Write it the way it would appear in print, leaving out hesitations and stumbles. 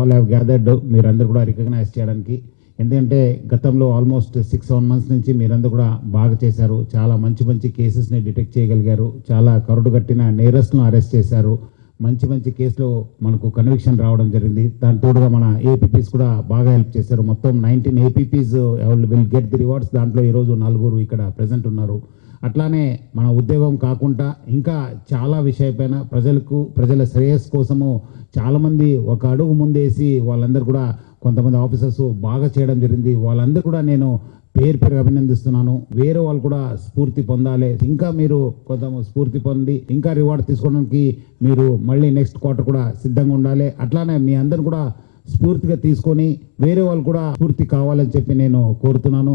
All have gathered మీరందరూ కూడా recognise చేయడానికి. ఎందుకంటే గతంలో ఆల్మోస్ట్ 6-7 మంత్స్ నుంచి మీరందరూ కూడా బాగా చేశారు. చాలా మంచి మంచి కేసెస్ని డిటెక్ట్ చేయగలిగారు. చాలా కరుడుగట్టిన నేరస్తులను అరెస్ట్ చేశారు. మంచి మంచి కేసులో మనకు కన్విక్షన్ రావడం జరిగింది. దాని తోడుగా మన ఏపీపీస్ కూడా బాగా హెల్ప్ చేశారు. మొత్తం 19 ఏపీపీస్ విల్ గెట్ ది రివార్డ్స్. దాంట్లో ఈరోజు 4 ఇక్కడ ప్రజెంట్ ఉన్నారు. అట్లానే మన ఉద్యోగం కాకుండా ఇంకా చాలా విషయపైన ప్రజల శ్రేయస్సు కోసము చాలామంది ఒక అడుగు ముందేసి వాళ్ళందరూ కూడా కొంతమంది ఆఫీసర్స్ బాగా చేయడం జరిగింది. వాళ్ళందరూ కూడా నేను పేరు అభినందిస్తున్నాను. వేరే వాళ్ళు కూడా స్ఫూర్తి పొందాలి. ఇంకా మీరు కొంత స్ఫూర్తి పొంది ఇంకా రివార్డ్ తీసుకోవడానికి మీరు మళ్ళీ నెక్స్ట్ క్వార్టర్ కూడా సిద్ధంగా ఉండాలి. అట్లానే మీ అందరు కూడా స్ఫూర్తిగా తీసుకొని వేరే వాళ్ళు కూడా స్ఫూర్తి కావాలని చెప్పి నేను కోరుతున్నాను.